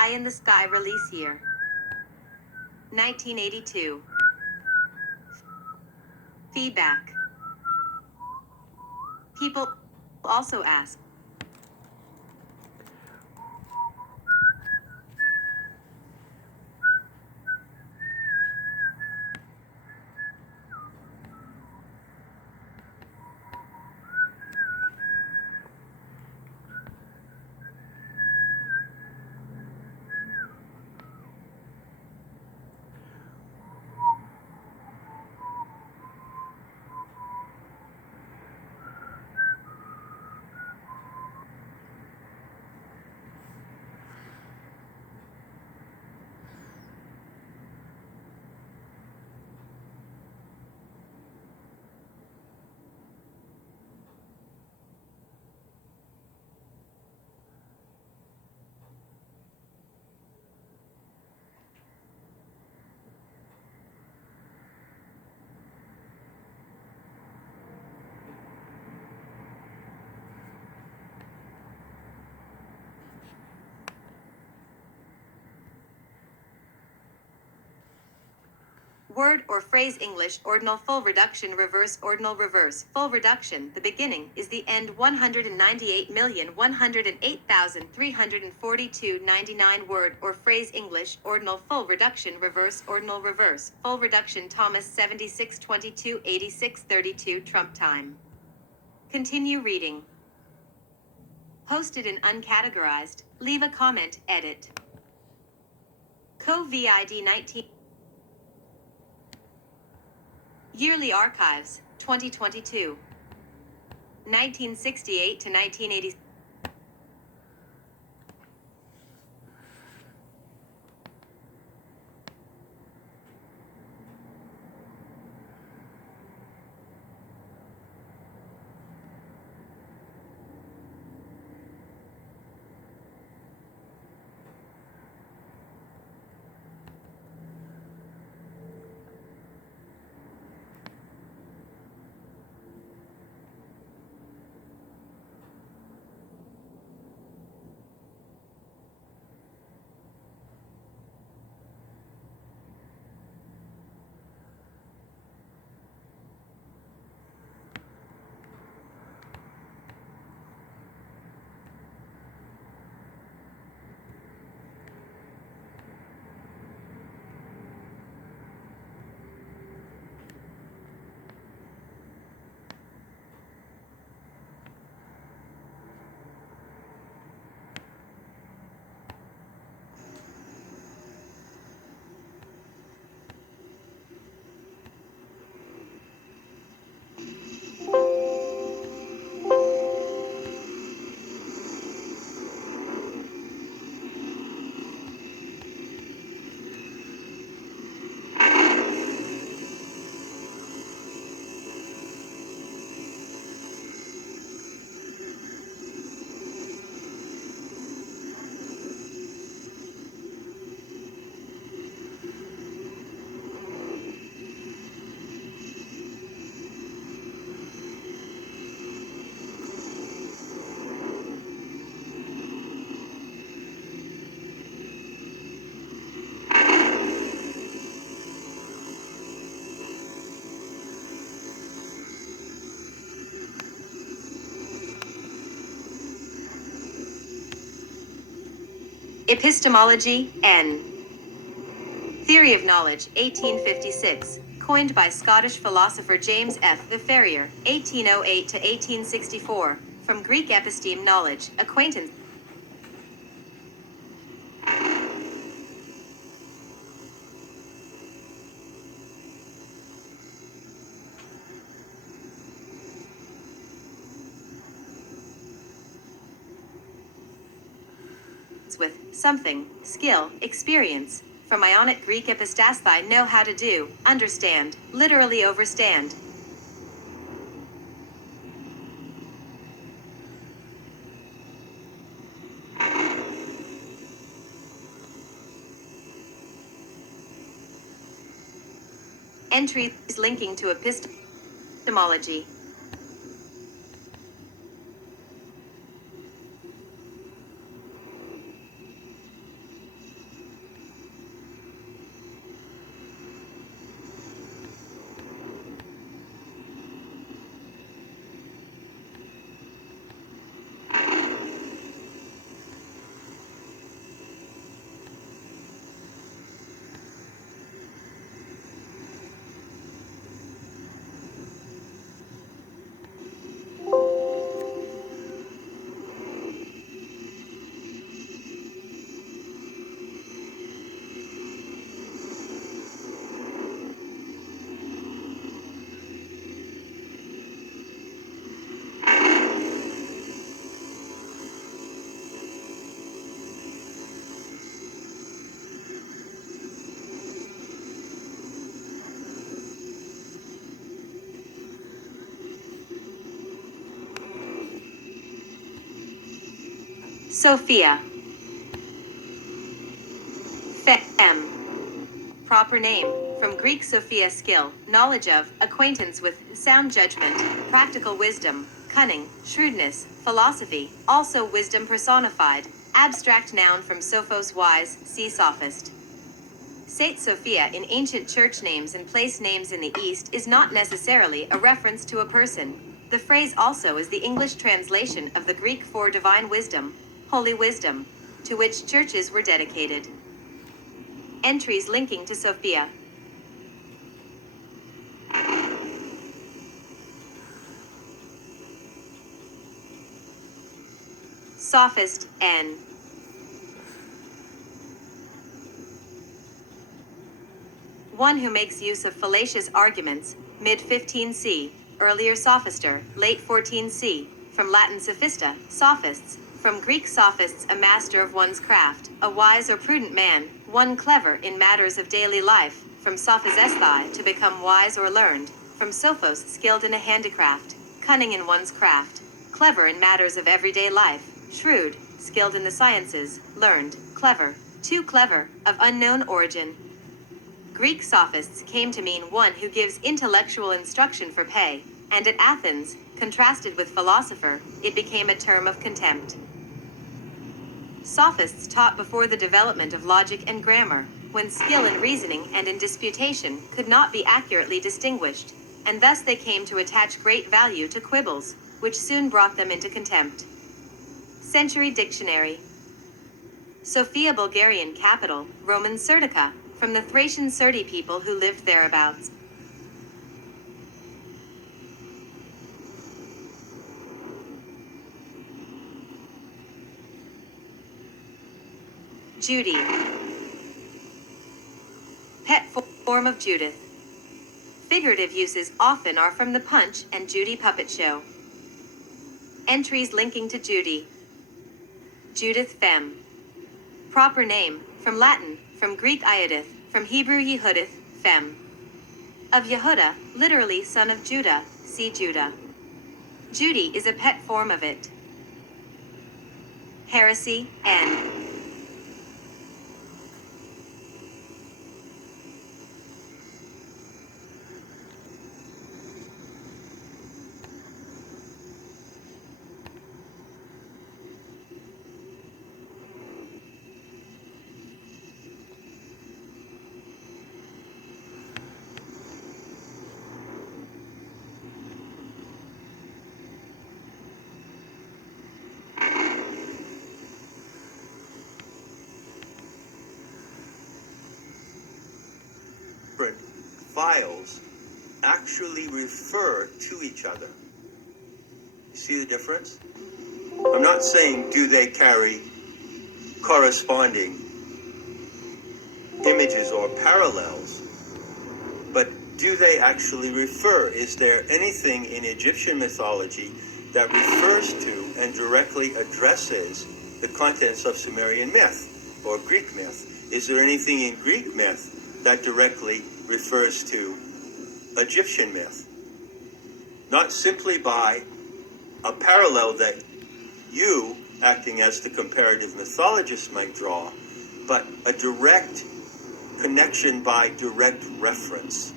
Eye in the Sky release year 1982. Feedback. People also ask, word or phrase English ordinal full reduction reverse ordinal reverse full reduction. The beginning is the end 198,108,342.99 word or phrase English ordinal full reduction reverse ordinal reverse full reduction Thomas 76228632 Trump time. Continue reading. Posted in uncategorized. Leave a comment. Edit. COVID 19. Yearly Archives, 2022. 1968 to 1980. Epistemology, N. Theory of Knowledge, 1856. Coined by Scottish philosopher James F. the Ferrier, 1808 to 1864. From Greek episteme, knowledge, acquaintance. With something, skill, experience. From Ionic Greek epistasthai, know how to do, understand, literally overstand. Entries linking to epistemology. Sophia. Fem. Proper name. From Greek Sophia, skill, knowledge of, acquaintance with, sound judgment, practical wisdom, cunning, shrewdness, philosophy, also wisdom personified. Abstract noun from sophos, wise, see sophist. Saint Sophia in ancient church names and place names in the East is not necessarily a reference to a person. The phrase also is the English translation of the Greek for divine wisdom, holy wisdom, to which churches were dedicated. Entries linking to Sophia. Sophist, N. One who makes use of fallacious arguments, mid-15c, earlier sophister, late 14c, from Latin sophista, sophists, from Greek sophists, a master of one's craft, a wise or prudent man, one clever in matters of daily life, from sophizesthai, to become wise or learned, from sophos, skilled in a handicraft, cunning in one's craft, clever in matters of everyday life, shrewd, skilled in the sciences, learned, clever, too clever, of unknown origin. Greek sophists came to mean one who gives intellectual instruction for pay, and at Athens, contrasted with philosopher, it became a term of contempt. Sophists taught before the development of logic and grammar, when skill in reasoning and in disputation could not be accurately distinguished, and thus they came to attach great value to quibbles, which soon brought them into contempt. Century Dictionary. Sophia, Bulgarian capital, Roman Serdica, from the Thracian Serdi people who lived thereabouts. Judy. Pet form of Judith. Figurative uses often are from the Punch and Judy puppet show. Entries linking to Judy. Judith Fem. Proper name, from Latin, from Greek Iodith, from Hebrew Yehudith, Fem. Of Yehuda, literally son of Judah, see Judah. Judy is a pet form of it. Heresy, N. different files actually refer to each other. You see the difference? I'm not saying do they carry corresponding images or parallels, but do they actually refer? Is there anything in Egyptian mythology that refers to and directly addresses the contents of Sumerian myth or Greek myth? Is there anything in Greek myth that directly refers to Egyptian myth? Not simply by a parallel that you, acting as the comparative mythologist, might draw, but a direct connection by direct reference.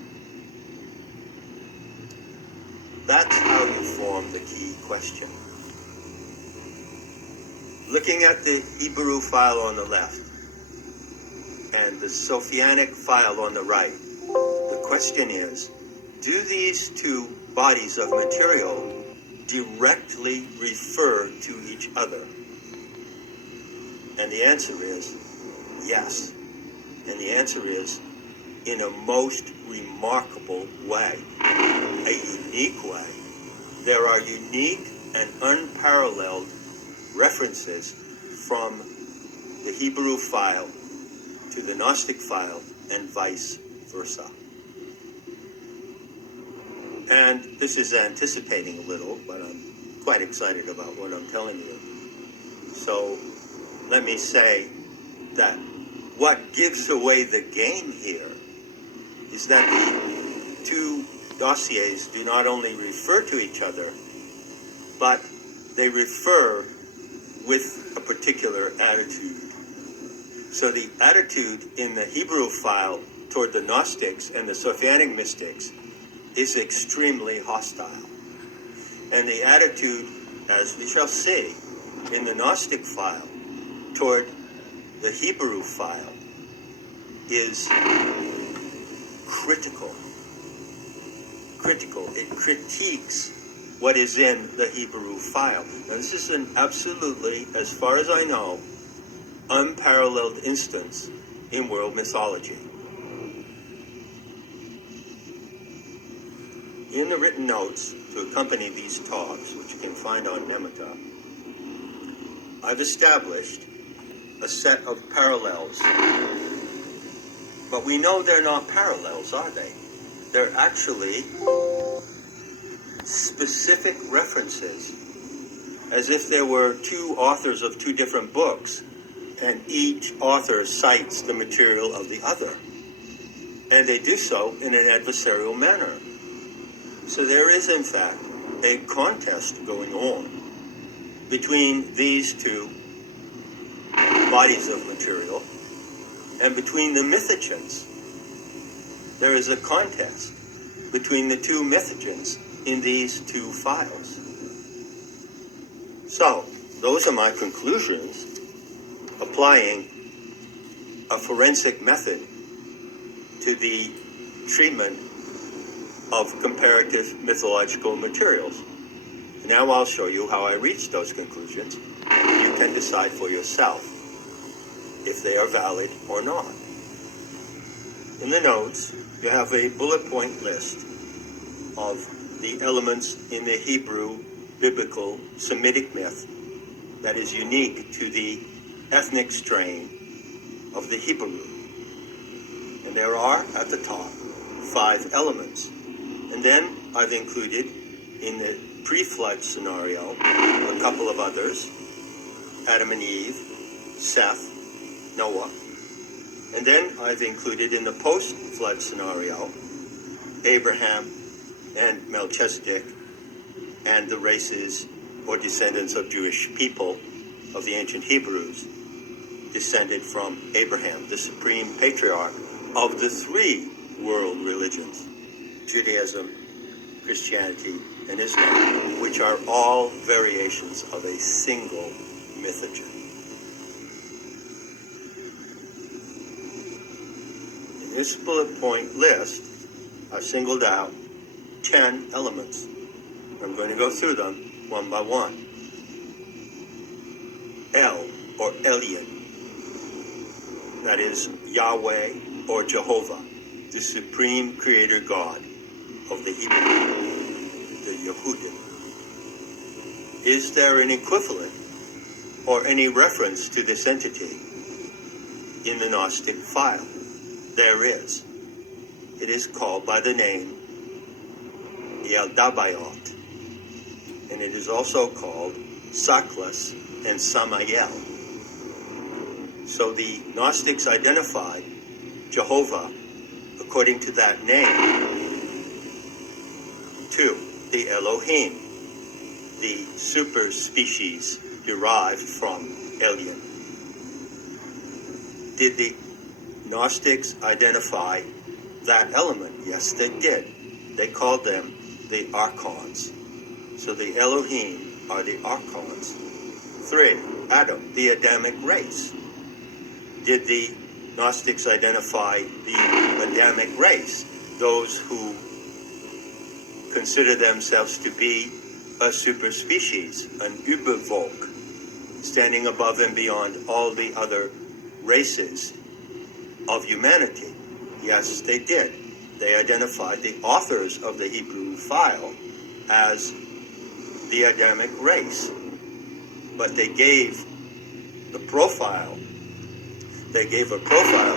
That's how you form the key question. Looking at the Hebrew file on the left and the Sophianic file on the right, the question is, do these two bodies of material directly refer to each other? And the answer is yes. And the answer is in a most remarkable way, a unique way. There are unique and unparalleled references from the Hebrew file to the Gnostic file and vice versa. And this is anticipating a little, but I'm quite excited about what I'm telling you. So let me say that what gives away the game here is that the two dossiers do not only refer to each other, but they refer with a particular attitude. So the attitude in the Hebrew file toward the Gnostics and the Sophianic mystics is extremely hostile. And the attitude, as we shall see, in the Gnostic file toward the Hebrew file is critical. It critiques what is in the Hebrew file. Now, this is an absolutely, as far as I know, unparalleled instance in world mythology. In the written notes to accompany these talks, which you can find on Nemeta, I've established a set of parallels. But we know they're not parallels, are they? They're actually specific references, as if there were two authors of two different books, and each author cites the material of the other. And they do so in an adversarial manner. So there is, in fact, a contest going on between these two bodies of material and between the mythogens. There is a contest between the two mythogens in these two files. So, those are my conclusions, applying a forensic method to the treatment of comparative mythological materials. Now I'll show you how I reached those conclusions. You can decide for yourself if they are valid or not. In the notes, you have a bullet point list of the elements in the Hebrew biblical Semitic myth that is unique to the ethnic strain of the Hebrew. And there are, at the top, 5 elements. And then I've included, in the pre-flood scenario, a couple of others: Adam and Eve, Seth, Noah. And then I've included in the post-flood scenario, Abraham and Melchizedek and the races or descendants of Jewish people of the ancient Hebrews, descended from Abraham, the supreme patriarch of the 3 world religions: Judaism, Christianity, and Islam, which are all variations of a single mythogen. In this bullet point list, I've singled out 10 elements. I'm going to go through them one by one. El, or Elyon, that is Yahweh or Jehovah. the supreme creator God of the Hebrew, the Yehudim. Is there an equivalent or any reference to this entity in the Gnostic file? There is. It is called by the name Yaldabaoth, and it is also called Saklas and Samael. So the Gnostics identified Jehovah according to that name. 2. The Elohim, the super species derived from Elyon. Did the Gnostics identify that element? Yes, they did. They called them the Archons. So the Elohim are the Archons. 3. Adam, the Adamic race. Did the Gnostics identify the Adamic race, those who consider themselves to be a superspecies, an Übervolk, standing above and beyond all the other races of humanity? Yes, they did. They identified the authors of the Hebrew file as the Adamic race. But they gave a profile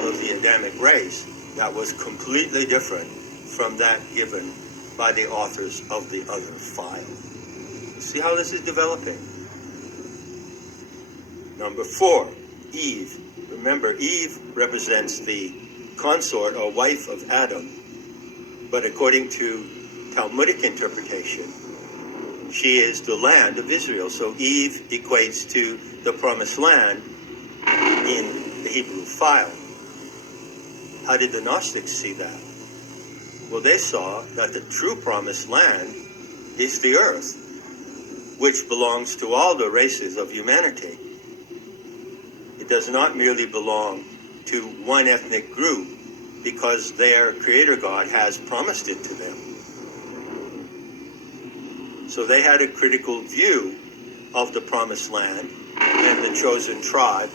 of the Adamic race that was completely different from that given by the authors of the other file. See how this is developing? Number 4, Eve. Remember, Eve represents the consort or wife of Adam, but according to Talmudic interpretation, she is the land of Israel. So Eve equates to the promised land in the Hebrew file. How did the Gnostics see that? Well, they saw that the true promised land is the earth, which belongs to all the races of humanity. It does not merely belong to one ethnic group because their creator God has promised it to them. So they had a critical view of the promised land and the chosen tribe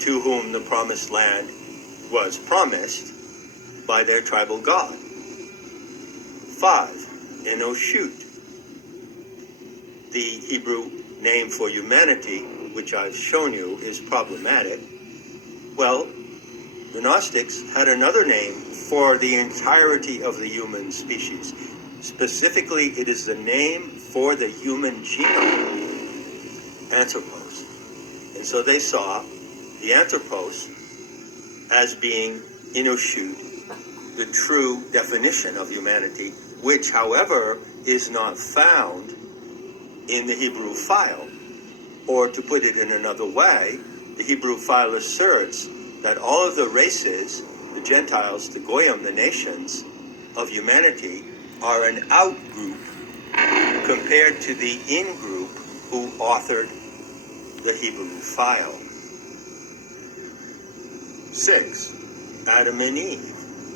to whom the promised land was promised by their tribal God. 5. Enoshut, the Hebrew name for humanity, which I've shown you is problematic. Well, the Gnostics had another name for the entirety of the human species. Specifically, it is the name for the human genome, anthropos. And so they saw the anthropos as being Enoshut, the true definition of humanity, which, however, is not found in the Hebrew file. Or to put it in another way, the Hebrew file asserts that all of the races, the Gentiles, the Goyim, the nations of humanity, are an out-group compared to the in-group who authored the Hebrew file. 6. Adam and Eve.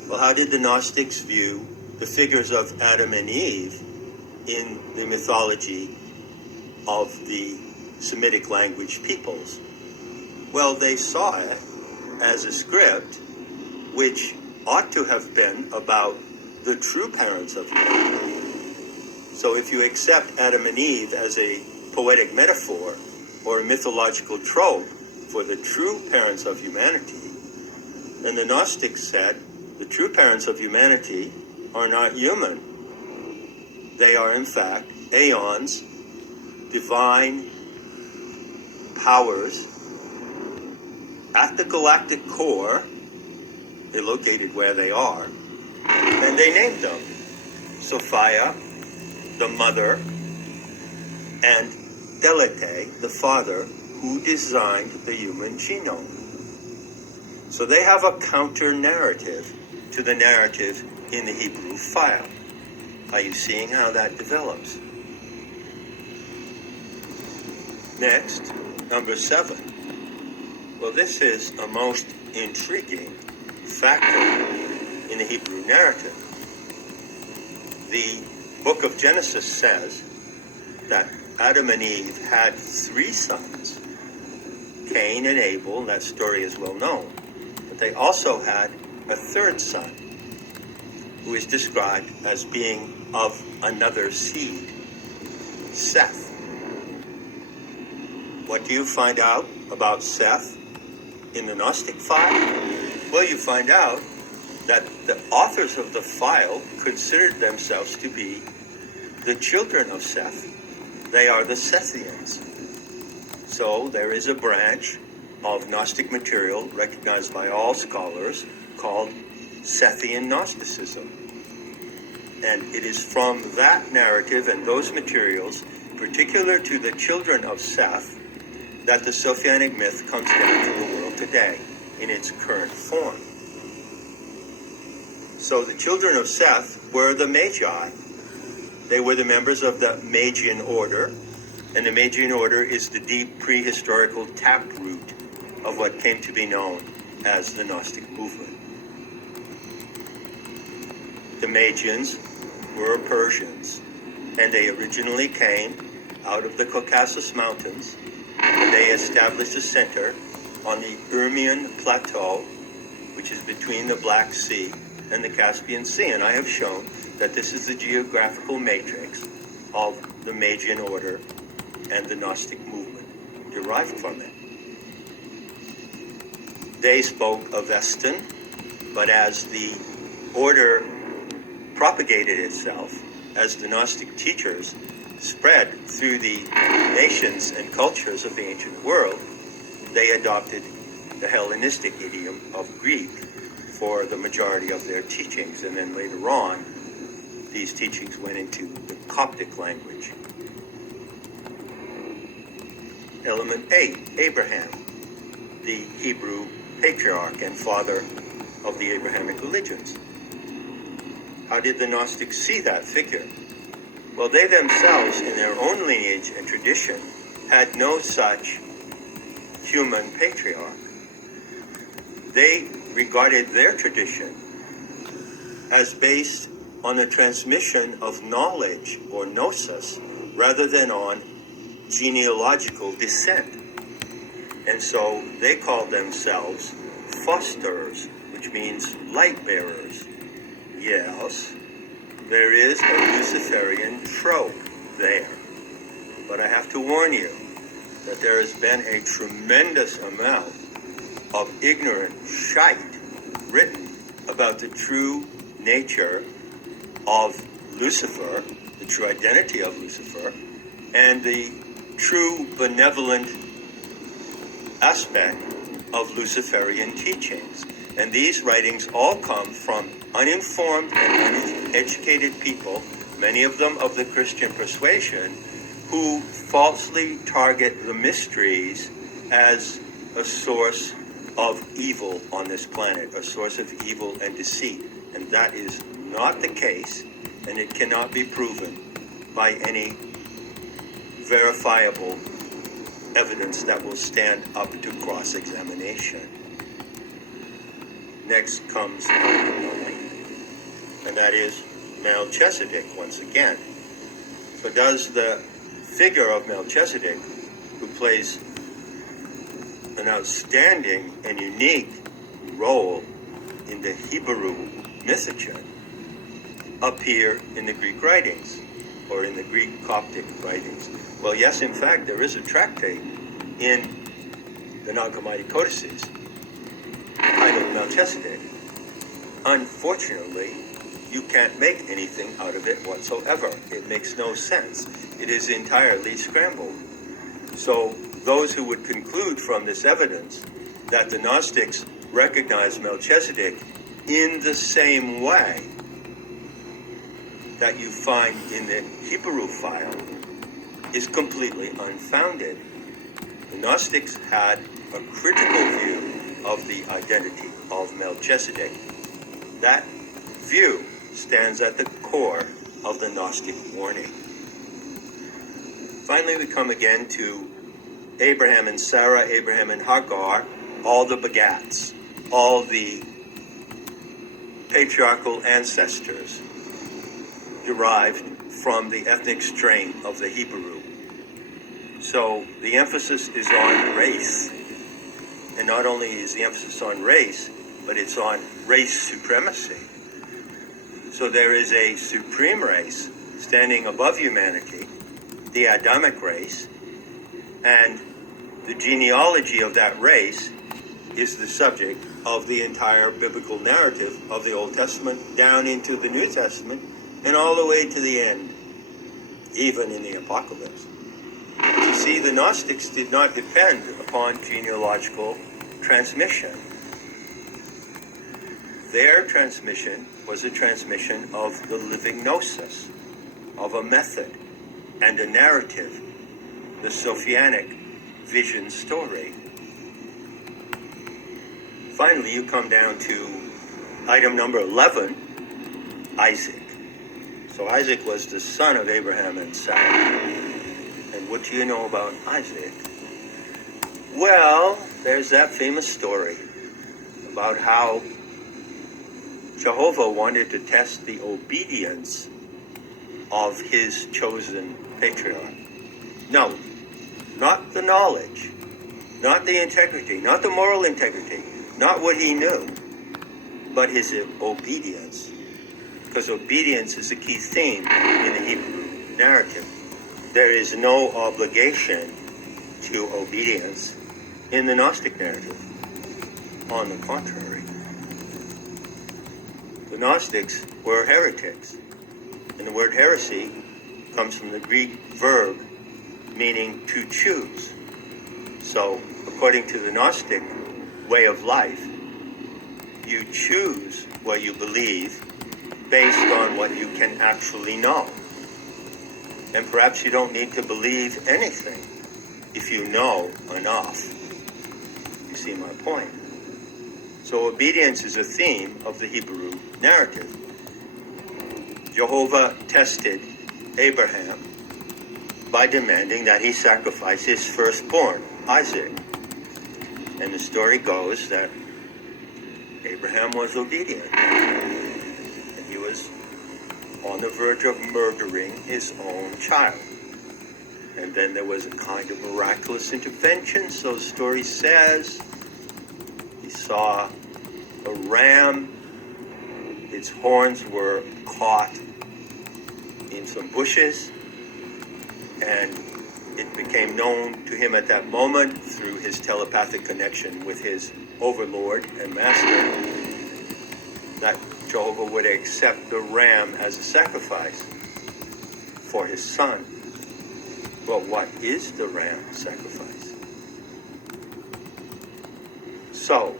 Well, how did the Gnostics view the figures of Adam and Eve in the mythology of the Semitic language peoples? Well, they saw it as a script which ought to have been about the true parents of humanity. So if you accept Adam and Eve as a poetic metaphor or a mythological trope for the true parents of humanity, then the Gnostics said the true parents of humanity are not human. They are, in fact, aeons, divine powers at the galactic core. They're located where they are, and they named them Sophia, the mother, and Delete, the father, who designed the human genome. So they have a counter-narrative to the narrative in the Hebrew file. Are you seeing how that develops? Next, number 7. Well, this is a most intriguing factor in the Hebrew narrative. The book of Genesis says that Adam and Eve had 3 sons, Cain and Abel. That story is well known. But they also had a third son, who is described as being of another seed, Seth. What do you find out about Seth in the Gnostic file? Well, you find out that the authors of the file considered themselves to be the children of Seth. They are the Sethians. So there is a branch of Gnostic material recognized by all scholars called Sethian Gnosticism. And it is from that narrative and those materials, particular to the children of Seth, that the Sophianic myth comes down to the world today in its current form. So the children of Seth were the Magi. They were the members of the Magian order, and the Magian order is the deep prehistorical taproot of what came to be known as the Gnostic movement. The Magians were Persians, and they originally came out of the Caucasus Mountains, and they established a center on the Urmian Plateau, which is between the Black Sea and the Caspian Sea. And I have shown that this is the geographical matrix of the Magian order and the Gnostic movement derived from it. They spoke Avestan, but as the order propagated itself, as the Gnostic teachers spread through the nations and cultures of the ancient world, they adopted the Hellenistic idiom of Greek for the majority of their teachings, and then later on, these teachings went into the Coptic language. Element 8, Abraham, the Hebrew patriarch and father of the Abrahamic religions. How did the Gnostics see that figure? Well, they themselves, in their own lineage and tradition, had no such human patriarch. They regarded their tradition as based on the transmission of knowledge or gnosis rather than on genealogical descent. And so they called themselves fosters, which means light bearers. Yes, there is a Luciferian trope there. But I have to warn you that there has been a tremendous amount of ignorant shite written about the true nature of Lucifer, the true identity of Lucifer, and the true benevolent aspect of Luciferian teachings. And these writings all come from uninformed and uneducated people, many of them of the Christian persuasion, who falsely target the mysteries as a source of evil on this planet, a source of evil and deceit. And that is not the case, and it cannot be proven by any verifiable evidence that will stand up to cross-examination. Next comes and that is Melchizedek once again. So does the figure of Melchizedek, who plays an outstanding and unique role in the Hebrew mythogen, appear in the Greek writings or in the Greek Coptic writings? Well, yes, in fact, there is a tractate in the Nag Hammadi codices titled Melchizedek. Unfortunately, you can't make anything out of it whatsoever. It makes no sense. It is entirely scrambled. So those who would conclude from this evidence that the Gnostics recognize Melchizedek in the same way that you find in the Hebrew file is completely unfounded. The Gnostics had a critical view of the identity of Melchizedek. That view stands at the core of the Gnostic warning. Finally, we come again to Abraham and Sarah, Abraham and Hagar, all the begats, all the patriarchal ancestors derived from the ethnic strain of the Hebrew. So the emphasis is on race. And not only is the emphasis on race, but it's on race supremacy. So there is a supreme race standing above humanity, the Adamic race, and the genealogy of that race is the subject of the entire biblical narrative of the Old Testament down into the New Testament and all the way to the end, even in the Apocalypse. You see, the Gnostics did not depend upon genealogical transmission. Their transmission was a transmission of the living gnosis, of a method and a narrative, the Sophianic vision story. Finally, you come down to item number 11, Isaac. So Isaac was the son of Abraham and Sarah. And what do you know about Isaac? Well, there's that famous story about how Jehovah wanted to test the obedience of his chosen patriarch. No, not the knowledge, not the integrity, not the moral integrity, not what he knew, but his obedience. Because obedience is a key theme in the Hebrew narrative. There is no obligation to obedience in the Gnostic narrative. On the contrary, the Gnostics were heretics. And the word heresy comes from the Greek verb meaning to choose. So, according to the Gnostic way of life, you choose what you believe based on what you can actually know. And perhaps you don't need to believe anything if you know enough. You see my point? So obedience is a theme of the Hebrew narrative. Jehovah tested Abraham by demanding that he sacrifice his firstborn, Isaac. And the story goes that Abraham was obedient. And he was on the verge of murdering his own child. And then there was a kind of miraculous intervention, so the story says. He saw a ram. Its horns were caught in some bushes, and it became known to him at that moment through his telepathic connection with his overlord and master that Jehovah would accept the ram as a sacrifice for his son. But what is the ram sacrifice? So,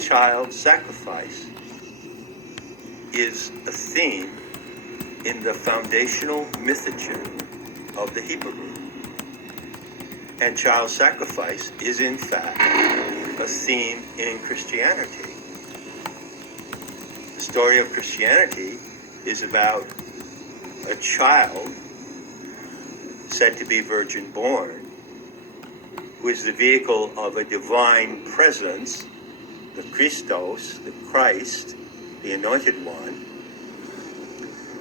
child sacrifice is a theme in the foundational mythogen of the Hebrew. And child sacrifice is in fact a theme in Christianity. The story of Christianity is about a child said to be virgin born, who is the vehicle of a divine presence, the Christos, the Christ, the Anointed One.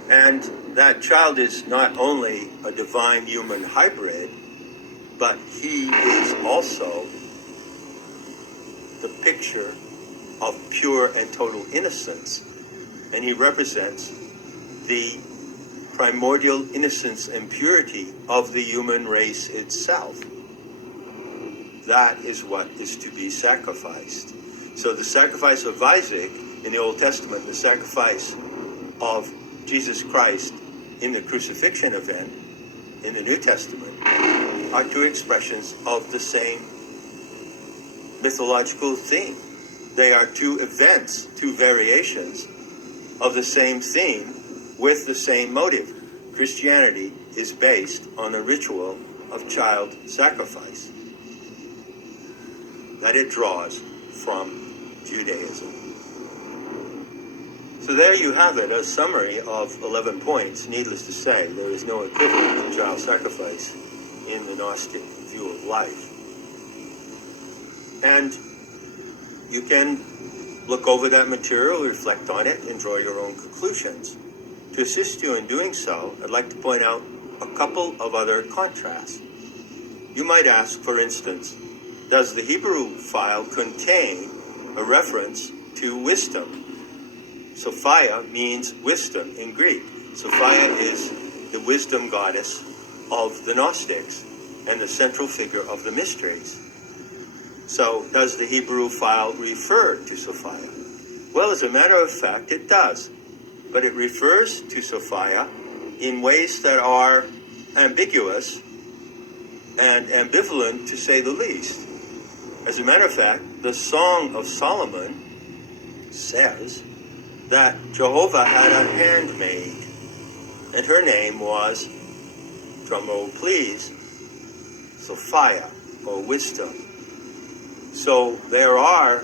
And that child is not only a divine human hybrid, but he is also the picture of pure and total innocence. And he represents the primordial innocence and purity of the human race itself. That is what is to be sacrificed. So the sacrifice of Isaac in the Old Testament, the sacrifice of Jesus Christ in the crucifixion event in the New Testament, are two expressions of the same mythological theme. They are two events, two variations of the same theme with the same motive. Christianity is based on a ritual of child sacrifice that it draws from Judaism. So there you have it, a summary of 11 points. Needless to say, there is no equivalent to child sacrifice in the Gnostic view of life. And you can look over that material, reflect on it, and draw your own conclusions. To assist you in doing so, I'd like to point out a couple of other contrasts. You might ask, for instance, does the Hebrew file contain a reference to wisdom. Sophia means wisdom in Greek. Sophia is the wisdom goddess of the Gnostics and the central figure of the mysteries. So does the Hebrew file refer to Sophia? Well, as a matter of fact, it does. But it refers to Sophia in ways that are ambiguous and ambivalent, to say the least. As a matter of fact, the Song of Solomon says that Jehovah had a handmaid, and her name was, drumroll please, Sophia, or wisdom. So there are